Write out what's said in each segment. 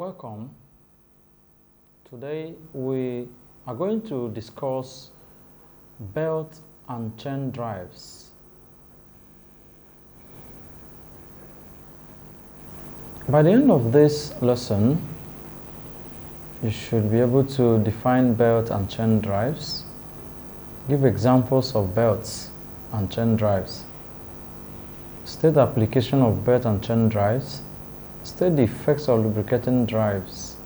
Welcome. Today we are going to discuss belt and chain drives. By the end of this lesson, you should be able to define belt and chain drives, give examples of belts and chain drives, state the application of belt and chain drives, state the effects of lubricating drives,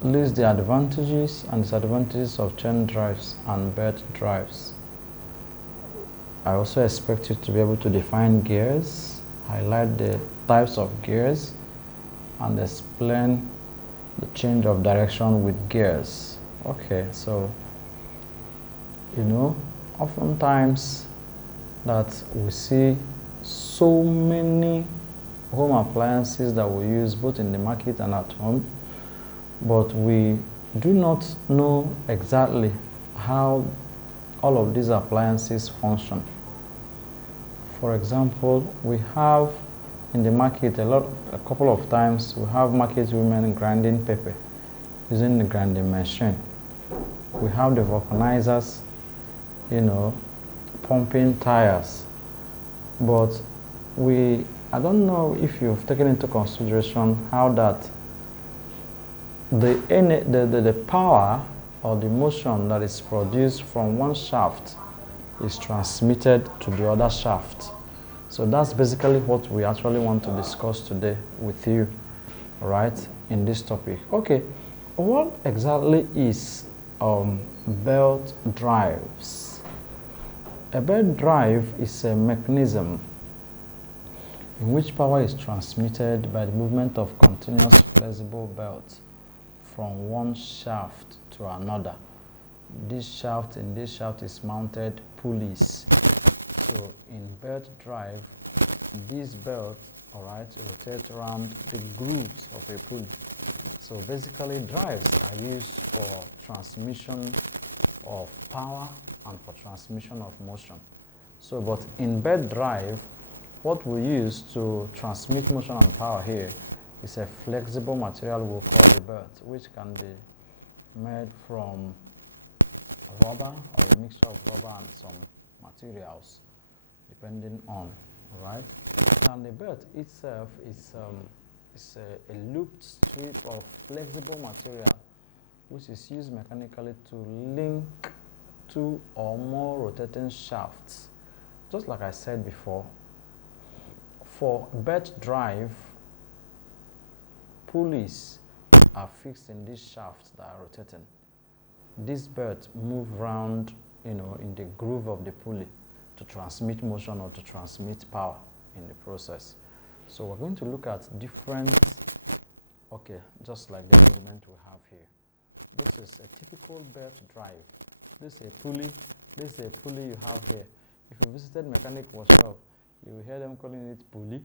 list the advantages and disadvantages of chain drives and belt drives. I also expect you to be able to define gears, highlight the types of gears, and explain the change of direction with gears. Okay, so oftentimes that we see so many home appliances that we use both in the market and at home, but we do not know exactly how all of these appliances function. For example, we have in the market a couple of times we have market women grinding pepper using the grinding machine. We have the vulcanizers, pumping tires, but I don't know if you've taken into consideration how that the power or the motion that is produced from one shaft is transmitted to the other shaft. So that's basically what we actually want to discuss today with you, right, in this topic. Okay, what exactly is belt drives? A belt drive is a mechanism in which power is transmitted by the movement of continuous flexible belt from one shaft to another. In this shaft is mounted pulleys. So in belt drive, this belt, rotates around the grooves of a pulley. So basically, drives are used for transmission of power and for transmission of motion. So, but in belt drive, what we use to transmit motion and power here is a flexible material we call the belt, which can be made from rubber or a mixture of rubber and some materials, depending on, right? And the belt itself is a looped strip of flexible material which is used mechanically to link two or more rotating shafts. Just like I said before, for belt drive, pulleys are fixed in these shafts that are rotating. These belts move round, in the groove of the pulley to transmit motion or to transmit power in the process. So we're going to look at different, just like the element we have here. This is a typical belt drive. This is a pulley you have here. If you visited mechanic workshop, you will hear them calling it pulley,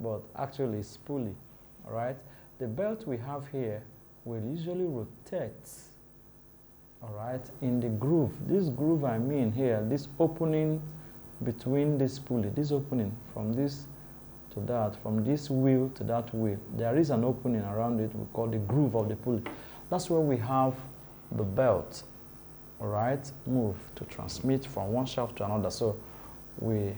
but actually it's pulley, all right? The belt we have here will usually rotate, all right, in the groove. This groove I mean here, this opening between this pulley, this opening from this to that, from this wheel to that wheel, there is an opening around it we call the groove of the pulley. That's where we have the belt, all right, move to transmit from one shaft to another. So we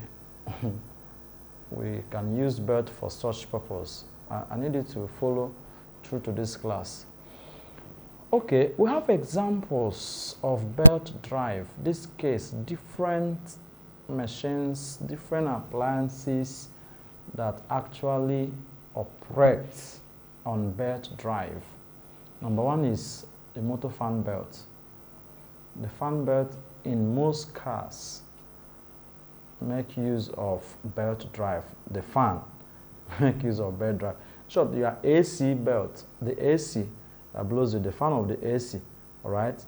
can use belt for such purpose. I need you to follow through to this class. Okay, we have examples of belt drive. This case, different machines, different appliances that actually operate on belt drive. Number one is the motor fan belt. The fan belt in most cars make use of belt drive. The fan make use of belt drive. Sure, your AC belt, the AC that blows you, the fan of the AC, all right?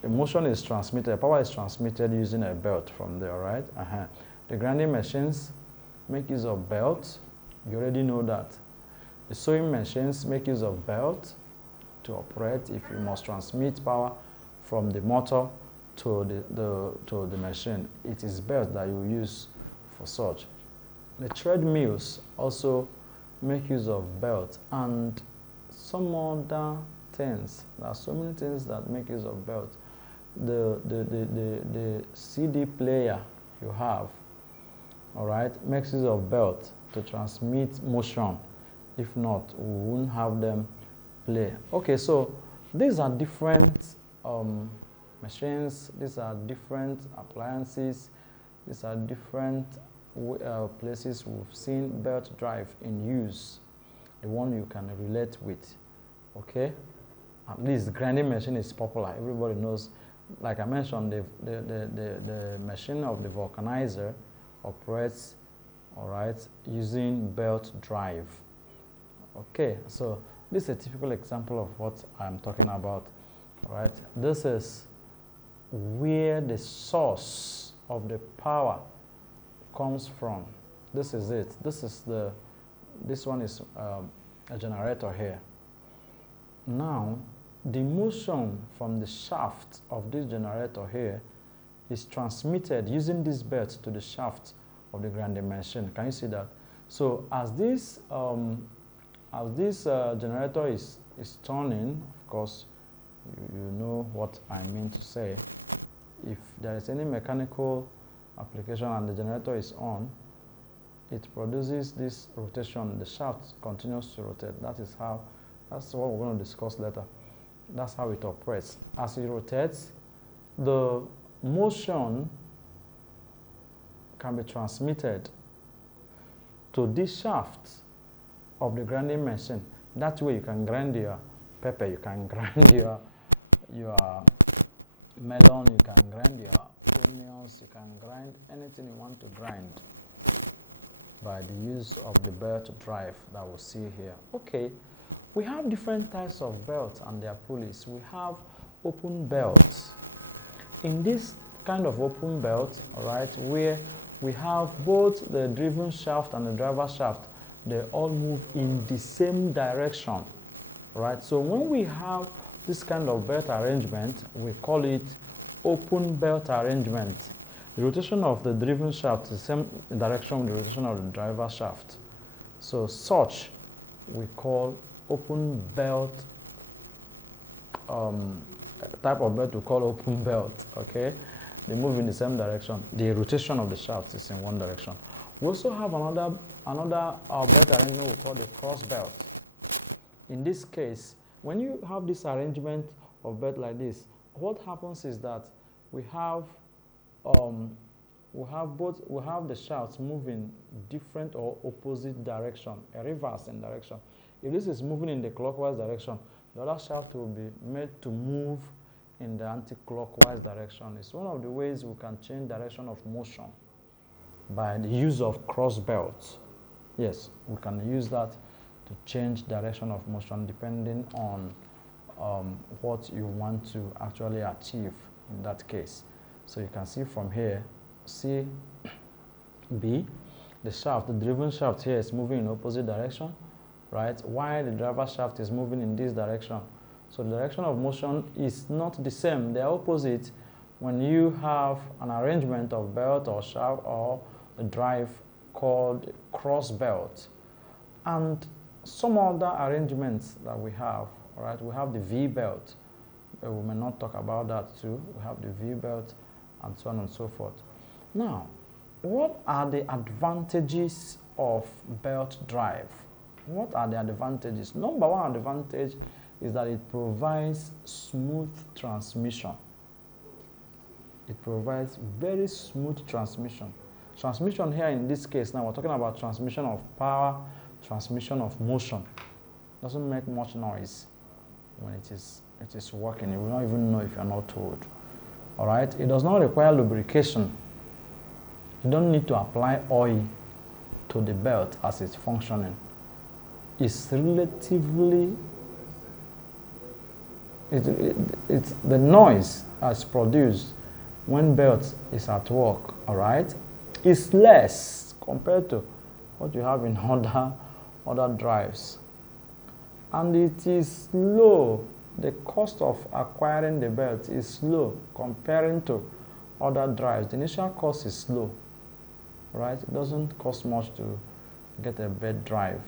The motion is transmitted, power is transmitted using a belt from there, all right? The grinding machines make use of belt. You already know that. The sewing machines make use of belt to operate if you must transmit power from the motor to the machine. It is belt that you use for such. The treadmills also make use of belt, and some other things. There are so many things that make use of belt. The CD player you have, all right, makes use of belt to transmit motion. If not, we wouldn't have them play. Okay, so these are different machines, these are different appliances, these are different places we've seen belt drive in use, the one you can relate with. Okay, at least the grinding machine is popular, everybody knows. Like I mentioned, the machine of the vulcanizer operates, all right, using belt drive. Okay, so this is a typical example of what I'm talking about. All right, this is where the source of the power comes from. This is it. This one is a generator here. Now, the motion from the shaft of this generator here is transmitted using this belt to the shaft of the grinding machine. Can you see that? So as this generator is turning, of course, you know what I mean to say. If there is any mechanical application and the generator is on, it produces this rotation. The shaft continues to rotate. That's what we're going to discuss later. That's how it operates. As it rotates, the motion can be transmitted to this shaft of the grinding machine. That way you can grind your pepper, you can grind your melon, you can grind your onions, you can grind anything you want to grind by the use of the belt drive that we see here. Okay, we have different types of belts and their pulleys. We have open belts. In this kind of open belt, right, where we have both the driven shaft and the driver shaft, they all move in the same direction, right? So when we have this kind of belt arrangement, we call it open belt arrangement. The rotation of the driven shaft is the same direction with the rotation of the driver shaft. So such we call open belt, type of belt we call open belt, okay? They move in the same direction. The rotation of the shaft is in one direction. We also have another belt arrangement we call the cross belt. In this case, when you have this arrangement of belt like this, what happens is that we have the shafts moving different or opposite direction, a reverse in direction. If this is moving in the clockwise direction, the other shaft will be made to move in the anti-clockwise direction. It's one of the ways we can change direction of motion by the use of cross belts. Yes, we can use that to change direction of motion depending on what you want to actually achieve in that case. So you can see from here, see B, the shaft, the driven shaft here is moving in opposite direction, right? While the driver shaft is moving in this direction. So the direction of motion is not the same, they're opposite when you have an arrangement of belt or shaft or a drive called cross belt. And some other arrangements that we have, all right, we have the V belt. We may not talk about that too. We have the V belt and so on and so forth. Now, what are the advantages of belt drive? What are the advantages? Number one advantage is that it provides smooth transmission. It provides very smooth transmission. Transmission here in this case, now we're talking about transmission of power, transmission of motion. Doesn't make much noise when it is working. You will not even know if you're not told. All right, it does not require lubrication. You don't need to apply oil to the belt as it's functioning. It's relatively, it's the noise as produced when belt is at work, all right, is less compared to what you have in other drives. And it is low. The cost of acquiring the belt is low comparing to other drives. The initial cost is low, right? It doesn't cost much to get a belt drive.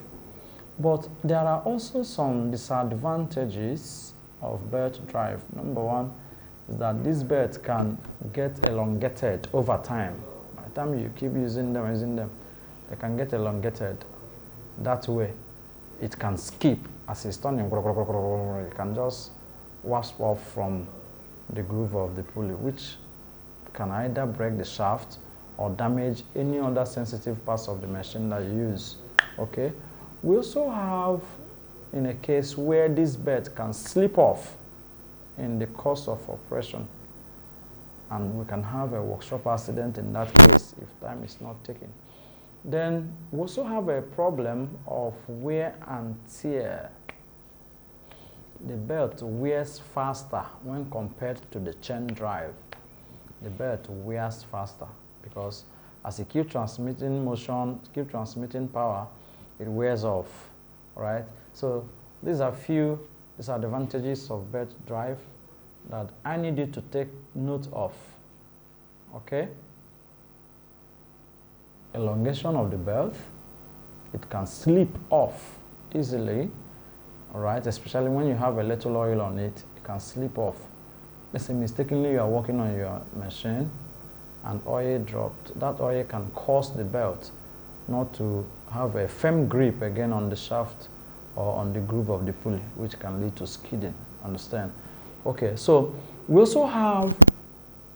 But there are also some disadvantages of belt drive. Number one is that these belts can get elongated over time. By the time you keep using them, they can get elongated. That way, it can skip as it's turning. It can just wasp off from the groove of the pulley, which can either break the shaft or damage any other sensitive parts of the machine that you use. Okay. We also have in a case where this belt can slip off in the course of operation, and we can have a workshop accident in that case if time is not taken. Then we also have a problem of wear and tear. The belt wears faster when compared to the chain drive. The belt wears faster because as you keep transmitting motion, keep transmitting power, it wears off, right? So these are few disadvantages of belt drive that I need you to take note of, okay? Elongation of the belt, it can slip off easily, all right? Especially when you have a little oil on it, it can slip off. Let's say mistakenly you are working on your machine and oil dropped. That oil can cause the belt not to have a firm grip again on the shaft or on the groove of the pulley, which can lead to skidding. Understand? Okay, so we also have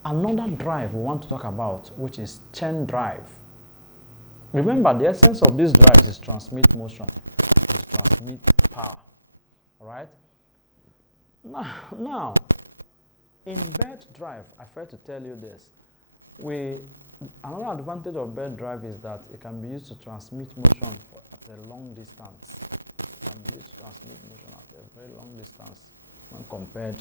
another drive we want to talk about, which is chain drive. Remember, the essence of this drive is transmit motion, transmit power. All right? Now, in belt drive, I failed to tell you this. Another advantage of belt drive is that it can be used to transmit motion at a long distance. It can be used to transmit motion at a very long distance when compared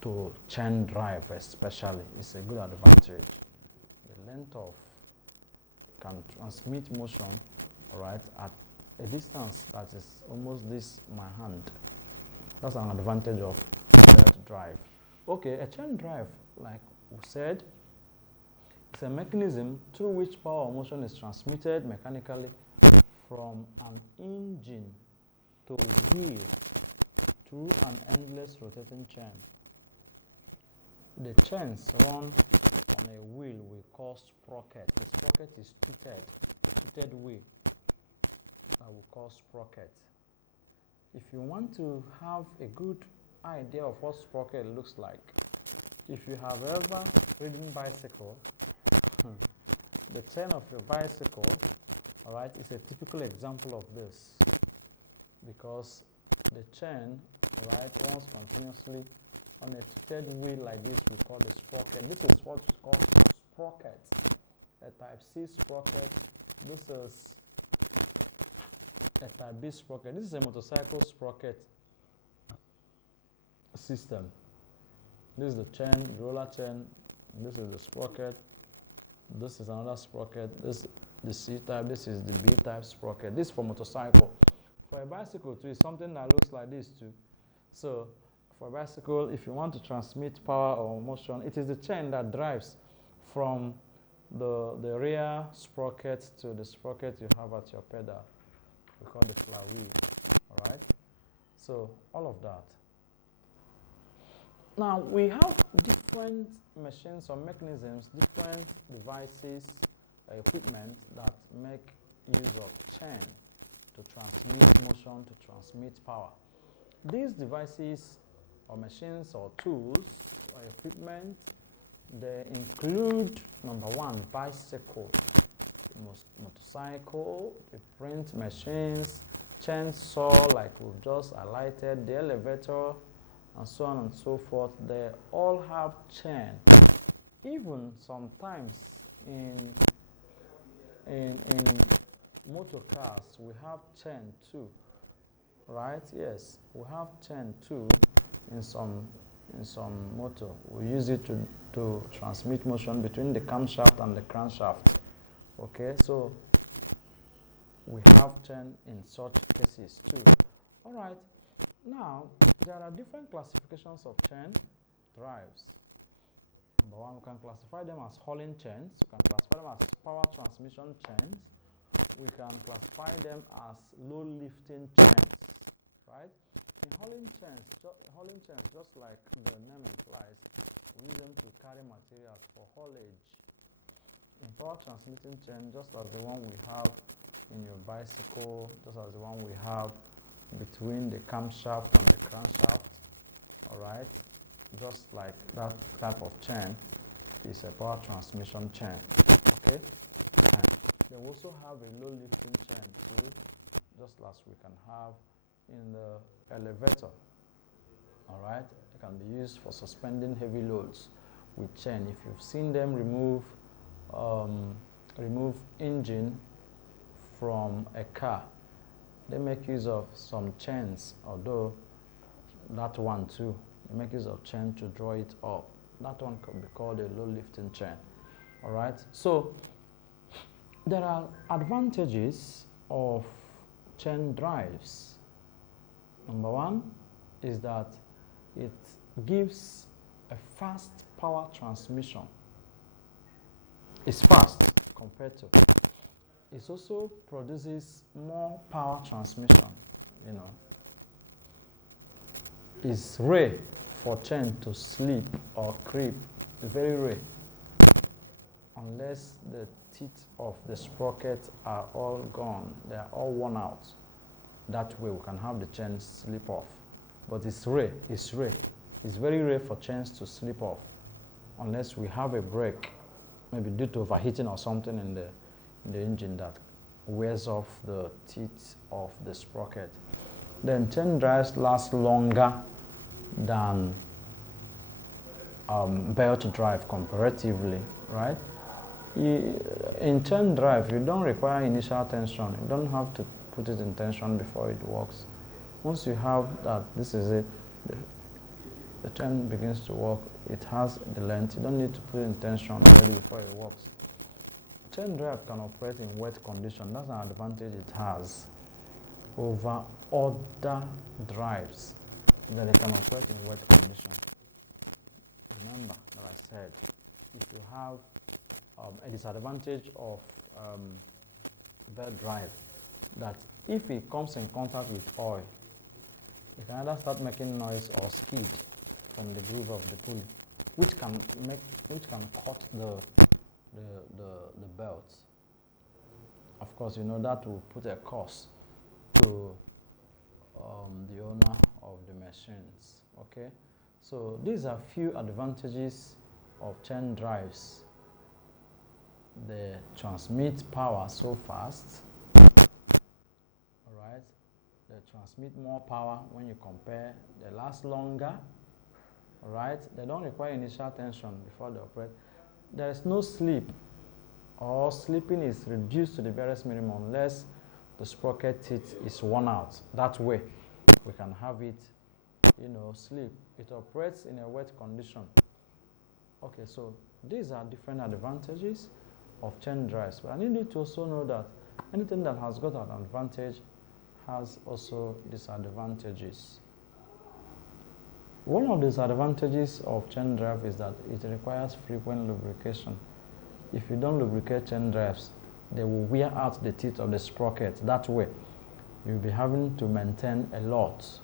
to chain drive especially. It's a good advantage. The length of can transmit motion, right, at a distance that is almost this my hand. That's an advantage of belt drive. Okay, a chain drive, like we said, it's a mechanism through which power or motion is transmitted mechanically from an engine to a wheel through an endless rotating chain. The chains run on a wheel we call sprocket. Sprocket is toothed wheel that we call sprocket. If you want to have a good idea of what sprocket looks like, if you have ever ridden bicycle, the chain of your bicycle, all right, is a typical example of this, because the chain, right, runs continuously on a thread wheel like this. We call it sprocket. This is what's called sprocket, a type C sprocket. This is a type B sprocket. This is a motorcycle sprocket system. This is the chain, the roller chain. This is the sprocket. This is another sprocket. This is the C type. This is the B type sprocket. This is for motorcycle. For a bicycle too, it's something that looks like this too. So for a bicycle, if you want to transmit power or motion, it is the chain that drives from the rear sprocket to the sprocket you have at your pedal. We call it flywheel. All right. So all of that. Now we have different machines or mechanisms, different devices, equipment that make use of chain to transmit motion, to transmit power. These devices or machines or tools or equipment, they include, number one, bicycle, motorcycle, the print machines, chainsaw like we've just highlighted, the elevator, and so on and so forth. They all have chain. Even sometimes in motor cars we have chain too, right? Yes, we have chain too in some motor. We use it to transmit motion between the camshaft and the crankshaft. Okay, so we have chain in such cases too. All right. Now, there are different classifications of chain drives. Number one, we can classify them as hauling chains. We can classify them as power transmission chains. we can classify them as low lifting chains, right? In hauling chains, just like the name implies, we use them to carry materials for haulage. In power transmitting chain, just as the one we have in your bicycle, just as the one we have between the camshaft and the crankshaft, alright? Just like that type of chain is a power transmission chain, okay? They also have a low lifting chain too, just as we can have in the elevator, alright? It can be used for suspending heavy loads with chain. If you've seen them remove engine from a car, they make use of some chains, although that one too, they make use of chain to draw it up. That one could be called a low lifting chain, alright? So there are advantages of chain drives. Number one is that it gives a fast power transmission. It's fast compared to. It also produces more power transmission, you know. It's rare for chain to slip or creep, very rare, unless the teeth of the sprocket are all gone, they are all worn out. That way we can have the chain slip off. But it's rare, it's very rare for chains to slip off, unless we have a break, maybe due to overheating or something in the engine that wears off the teeth of the sprocket. Then chain drives last longer than belt drive comparatively, right? In chain drive, you don't require initial tension. You don't have to put it in tension before it works. Once you have that, this is it, the chain begins to work. It has the length. You don't need to put it in tension before it works. Chain drive can operate in wet condition. That's an advantage it has over other drives, that it can operate in wet condition. Remember that I said, if you have a disadvantage of belt drive, that if it comes in contact with oil, it can either start making noise or speed from the groove of the tool, which can cut the belt. Of course, you know that will put a cost to the owner of the machines. Okay, so these are few advantages of chain drives. They transmit power so fast. All right, they transmit more power when you compare. They last longer. All right, they don't require initial tension before they operate. There is no slip, or slipping is reduced to the barest minimum unless the sprocket teeth is worn out. That way we can have it, you know, slip. It operates in a wet condition. Okay, so these are different advantages of chain drives, but I need you to also know that anything that has got an advantage has also disadvantages. One of the disadvantages of chain drive is that it requires frequent lubrication. If you don't lubricate chain drives, they will wear out the teeth of the sprocket. That way, you'll be having to maintain a lot.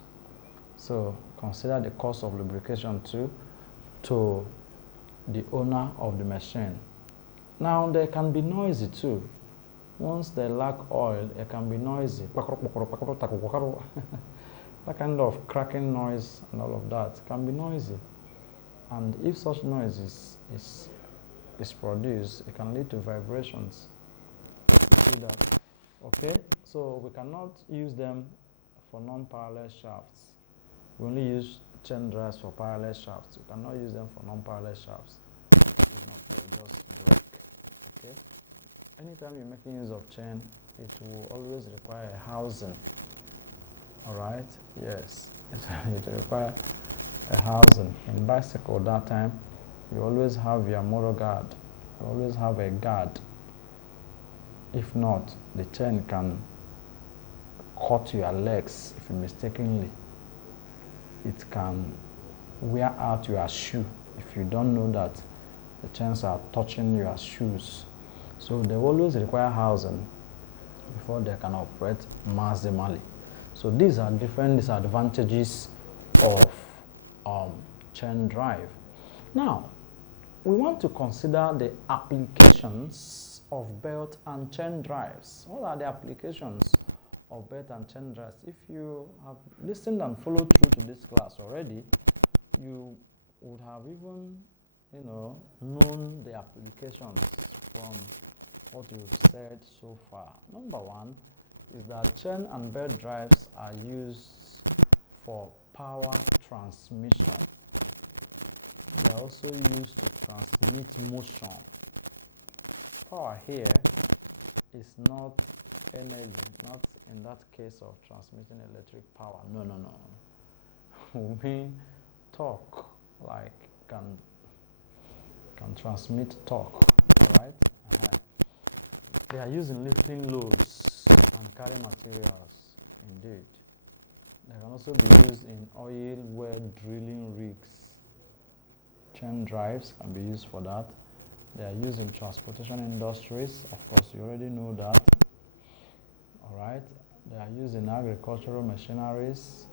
So consider the cost of lubrication too to the owner of the machine. Now, they can be noisy too. Once they lack oil, it can be noisy. That kind of cracking noise and all of that can be noisy. And if such noise is produced, it can lead to vibrations. Okay, so we cannot use them for non-parallel shafts. We only use chain drives for parallel shafts. We cannot use them for non-parallel shafts. Okay. Anytime you're making use of chain, it will always require a housing. Alright, yes, it will require a housing. In bicycle that time, you always have your motor guard. You always have a guard. If not, the chain can cut your legs if you mistakenly. It can wear out your shoe if you don't know that the chains are touching your shoes. So they always require housing. before they can operate maximally. So these are different disadvantages of chain drive. Now, we want to consider the applications of belt and chain drives. What are the applications of belt and chain drives? If you have listened and followed through to this class already, you would have even, known the applications from what we've said so far. Number one is that chain and belt drives are used for power transmission. They are also used to transmit motion. Power here is not energy, not in that case of transmitting electric power. No. We mean torque, like can transmit torque, right? They are used in lifting loads and carrying materials, indeed. They can also be used in oil well drilling rigs. Chain drives can be used for that. They are used in transportation industries. Of course, you already know that. Alright. They are used in agricultural machineries,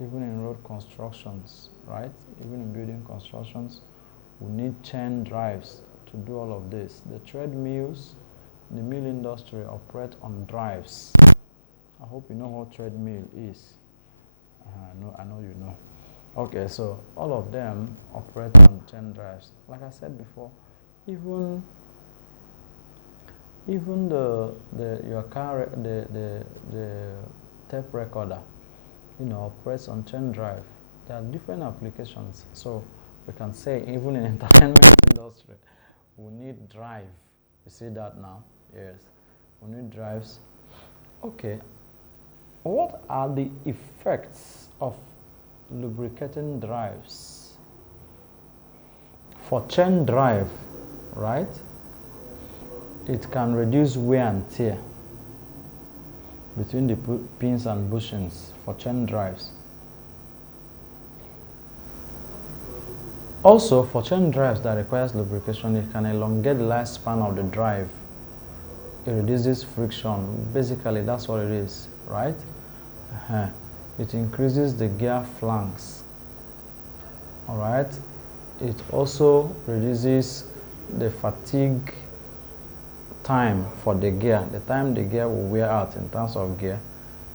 even in road constructions, right? Even in building constructions, we need chain drives to do all of this. The treadmills, the mill industry operate on drives. I hope you know what treadmill is. I know you know. Okay, so all of them operate on chain drives. Like I said before, even your car, the tape recorder, operates on chain drive. There are different applications. So we can say even in entertainment industry, we need drive. You see that now? Yes, we need drives. Okay, what are the effects of lubricating drives? For chain drive, right? It can reduce wear and tear between the pins and bushings for chain drives. Also, for chain drives that requires lubrication, it can elongate the lifespan of the drive. It reduces friction. Basically, that's what it is, right? It increases the gear flanks. Alright. It also reduces the fatigue time for the gear. The time the gear will wear out in terms of gear,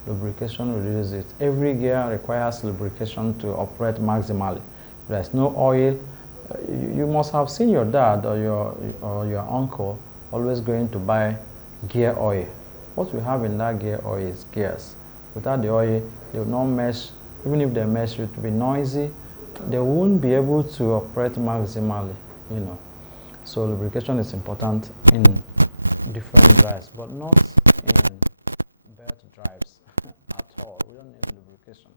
lubrication reduces it. Every gear requires lubrication to operate maximally. If there's no oil, you must have seen your dad or your uncle always going to buy gear oil. What we have in that gear oil is gears. Without the oil, they will not mesh. Even if they mesh, it will be noisy. They won't be able to operate maximally, So lubrication is important in different drives, but not in belt drives at all. We don't need lubrication.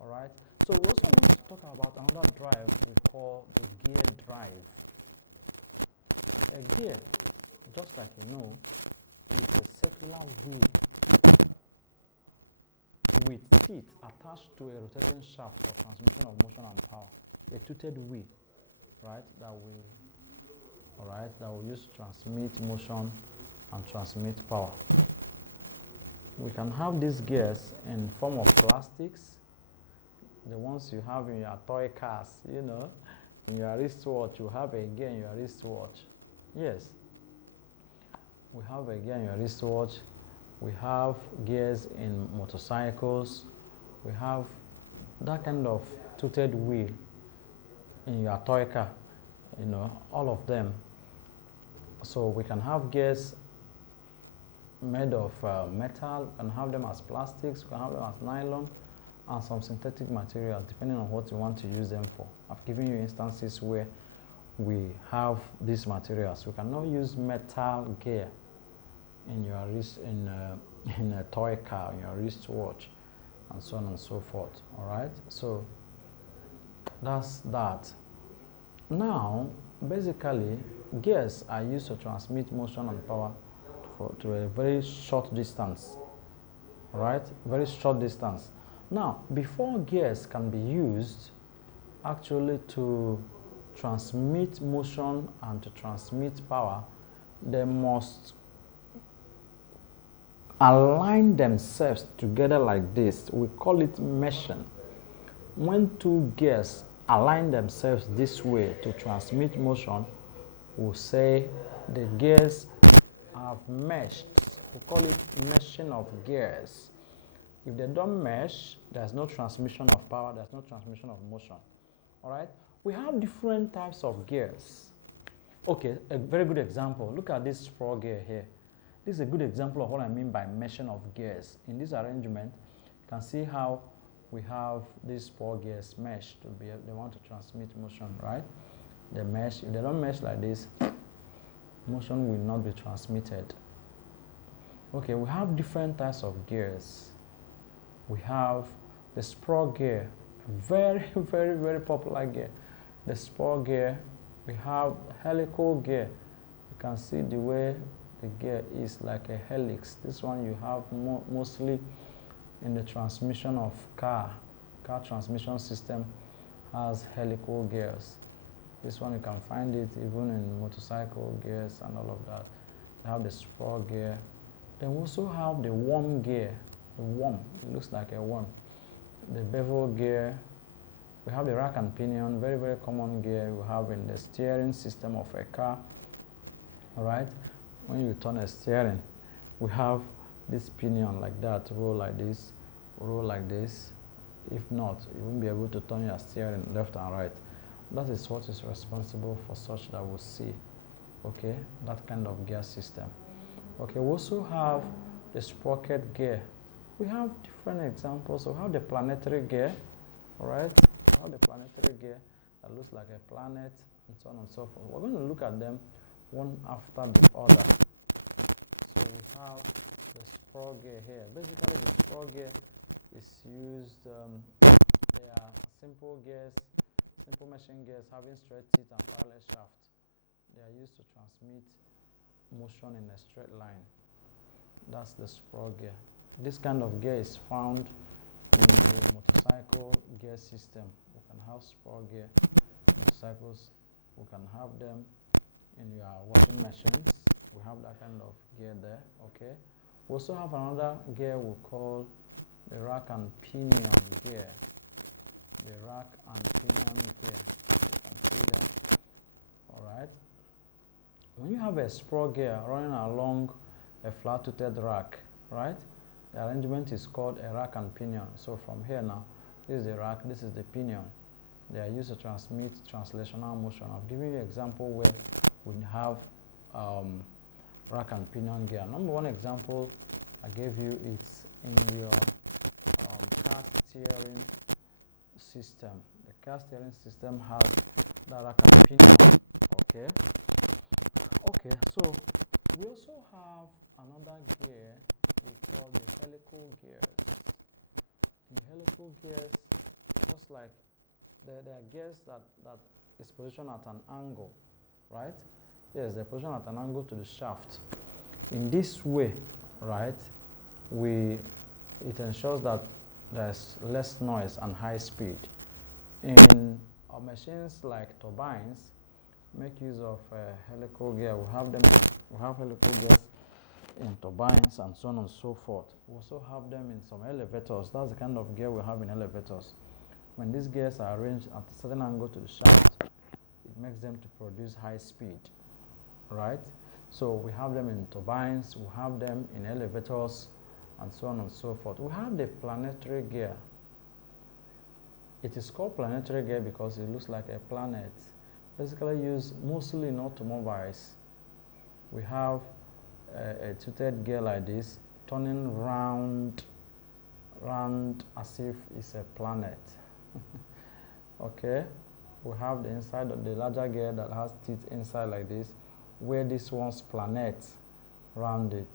Alright? So we also want to talk about another drive we call the gear drive. A gear, just like you know, is a circular wheel with teeth attached to a rotating shaft for transmission of motion and power. A toothed wheel, right? That will use to transmit motion and transmit power. We can have these gears in form of plastics, the ones you have in your toy cars, in your wristwatch. You have a gear in your wristwatch. Yes, we have a gear in your wristwatch. We have gears in motorcycles. We have that kind of toothed wheel in your toy car, all of them. So we can have gears made of metal, we can have them as plastics, we can have them as nylon, and some synthetic materials, depending on what you want to use them for. I've given you instances where we have these materials. We cannot use metal gear in your wrist, in a toy car, in your wristwatch, and so on and so forth. All right, so that's that. Now, basically, gears are used to transmit motion and power to a very short distance. All right, very short distance. Now, before gears can be used actually to transmit motion and to transmit power, they must align themselves together like this, we call it meshing. When two gears align themselves this way to transmit motion, we'll say the gears have meshed. We call it meshing of gears. If they don't mesh, there's no transmission of power, there's no transmission of motion. All right? We have different types of gears. Okay, a very good example. Look at this spur gear here. This is a good example of what I mean by meshing of gears. In this arrangement, you can see how we have these spur gears meshed to be, they want to transmit motion, right? They mesh. If they don't mesh like this, motion will not be transmitted. Okay, we have different types of gears. We have the spur gear, very, very, very popular gear. The spur gear. We have helical gear. You can see the way the gear is like a helix. This one you have mostly in the transmission of car transmission system has helical gears. This one you can find it even in motorcycle gears and all of that. We have the spur gear. Then we also have the worm gear. The worm, it looks like a worm. The bevel gear. We have the rack and pinion, very, very common gear we have in the steering system of a car. All right, when you turn a steering, we have this pinion like that, roll like this, roll like this. If not, you won't be able to turn your steering left and right. That is what is responsible for such that we'll see, okay, that kind of gear system. Okay, we also have the sprocket gear. We have different examples. We have the planetary gear, all right? We have the planetary gear that looks like a planet and so on and so forth. We're going to look at them one after the other. So we have the spur gear here. Basically, the spur gear is used, they are simple gears, simple machine gears having straight teeth and parallel shaft. They are used to transmit motion in a straight line. That's the spur gear. This kind of gear is found in the motorcycle gear system. We can have spur gear motorcycles. We can have them in your washing machines. We have that kind of gear there. Okay. We also have another gear we call the rack and pinion gear. The rack and pinion gear. All right. When you have a spur gear running along a flat-toothed rack, right? The arrangement is called a rack and pinion. So from here now, this is the rack, this is the pinion. They are used to transmit translational motion. I've given you an example where we have rack and pinion gear. Number one example I gave you is in your car steering system. The car steering system has the rack and pinion. Okay. Okay, so we also have another gear called the helical gears. The helical gears, just like there are gears that is positioned at an angle, right? Yes, they're positioned at an angle to the shaft. In this way, right, it ensures that there's less noise and high speed. In our machines like turbines, make use of helical gear. We have helical gears in turbines and so on and so forth. We also have them in some elevators. That's the kind of gear we have in elevators. When these gears are arranged at a certain angle to the shaft, it makes them to produce high speed, right? So we have them in turbines, we have them in elevators, and so on and so forth. We have the planetary gear. It is called planetary gear because it looks like a planet. Basically used mostly in automobiles. We have a toothed gear like this, turning round as if it's a planet. Okay, we have the inside of the larger gear that has teeth inside like this, where this one's planet round it.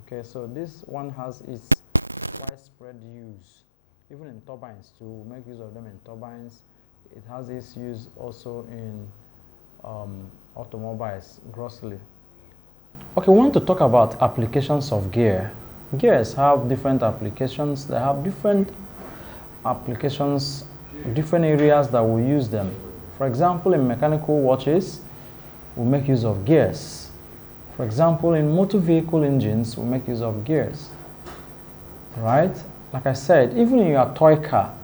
Okay, so this one has its widespread use, even in turbines too. We make use of them in turbines. It has its use also in automobiles grossly. Okay, we want to talk about applications of gear. Gears have different applications. They have different applications, different areas that we use them. For example, in mechanical watches, we make use of gears. For example, in motor vehicle engines, we make use of gears. right? Like I said, even in your toy car,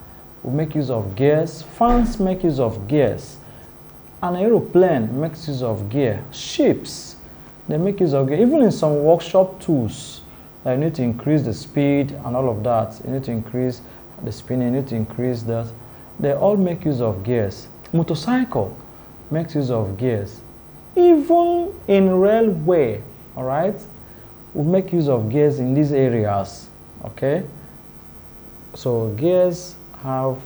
we make use of gears. Fans make use of gears. An aeroplane makes use of gear. Ships, they make use of gear. Even in some workshop tools, you need to increase the speed and all of that. You need to increase the spinning, you need to increase that. They all make use of gears. Motorcycle makes use of gears. Even in railway, all right, we make use of gears in these areas, okay? So gears have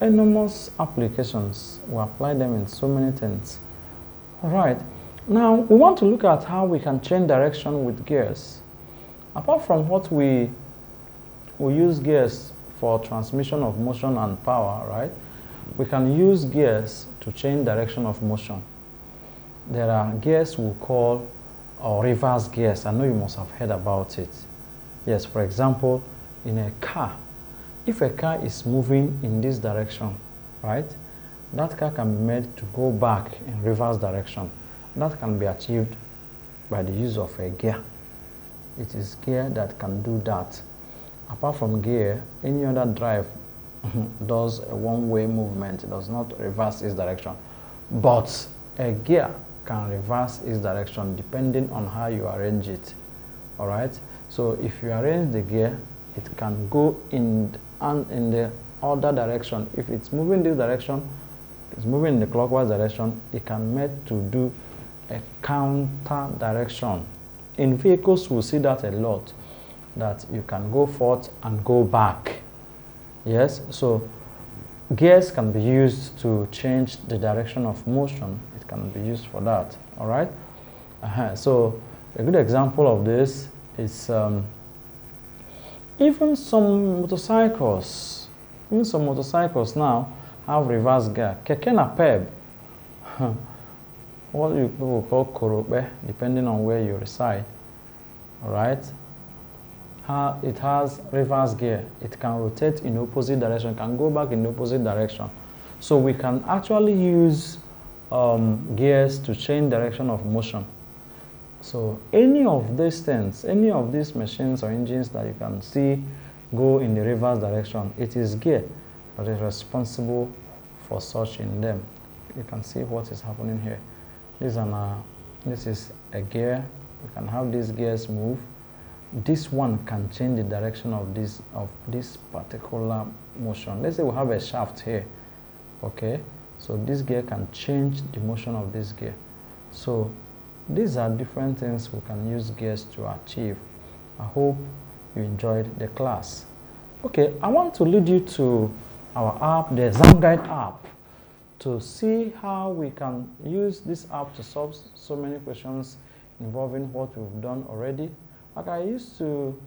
enormous applications. We apply them in so many things. All right, now we want to look at how we can change direction with gears. Apart from what we use gears for transmission of motion and power, right? We can use gears to change direction of motion. There are gears we call reverse gears. I know you must have heard about it. Yes, for example, in a car, if a car is moving in this direction, right, that car can be made to go back in reverse direction. That can be achieved by the use of a gear. It is gear that can do that. Apart from gear, any other drive does a one-way movement. It does not reverse its direction. But a gear can reverse its direction depending on how you arrange it. All right? So if you arrange the gear, it can go in the other direction. If it's moving this direction, it's moving in the clockwise direction, it can make to do a counter direction. In vehicles, we'll see that a lot, that you can go forth and go back. Yes, so gears can be used to change the direction of motion. It can be used for that, all right? So a good example of this is even some motorcycles now have reverse gear. Keke napep, what you people call korobe, depending on where you reside, all right? It has reverse gear. It can rotate in opposite direction, can go back in opposite direction. So we can actually use gears to change direction of motion. So any of these things, any of these machines or engines that you can see go in the reverse direction, it is gear that is responsible for such in them. You can see what is happening here. This is a gear. We can have these gears move. This one can change the direction of this particular motion. Let's say we have a shaft here, okay? So this gear can change the motion of this gear. So these are different things we can use gears to achieve. I hope you enjoyed the class. Okay, I want to lead you to our app, the ExamGuide app, to see how we can use this app to solve so many questions involving what we've done already. Like I used to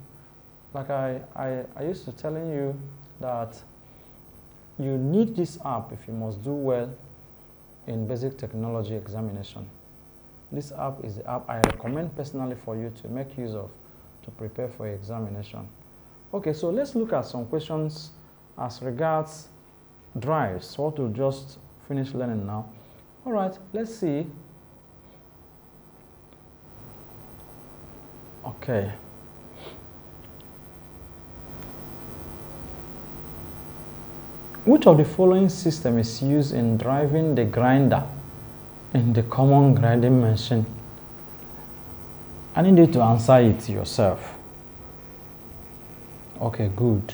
telling you that you need this app if you must do well in basic technology examination. This app is the app I recommend personally for you to make use of to prepare for your examination. Okay, so let's look at some questions as regards drives, what we'll just finish learning now. All right, let's see. Okay. Which of the following system is used in driving the grinder in the common grinding machine? I need you to answer it yourself. Okay, good.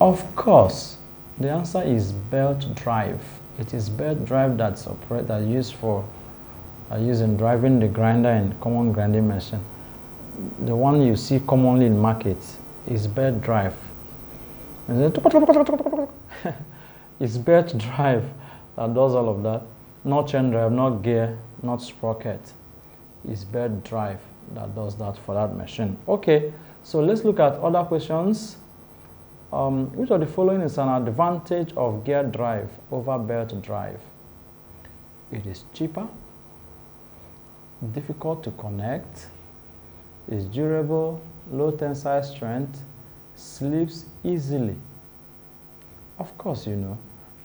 Of course, the answer is belt drive. It is belt drive that's used in driving the grinder in common grinding machine. The one you see commonly in markets is belt drive. It's belt drive that does all of that. Not chain drive, not gear, not sprocket. It's belt drive that does that for that machine. Okay, so let's look at other questions. Which of the following is an advantage of gear drive over belt drive? It is cheaper, difficult to connect, is durable, low tensile strength, slips easily. Of course, you know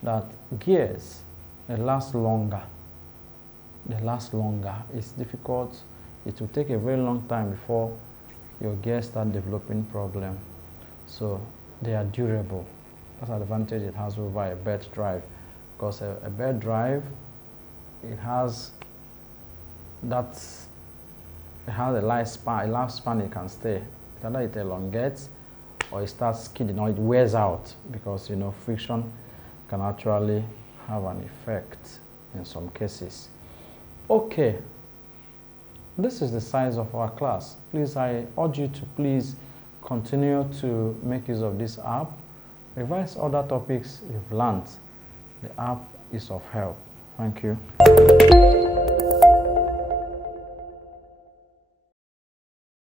that gears, they last longer. They last longer. It's difficult. It will take a very long time before your gears start developing problem. So they are durable. That's the advantage it has over a belt drive, because a belt drive, it has a lifespan it can stay. Either it elongates or it starts skidding or it wears out, because friction can actually have an effect in some cases. Okay, this is the size of our class. Please, I urge you to please continue to make use of this app. Revise other topics you've learned. The app is of help. Thank you.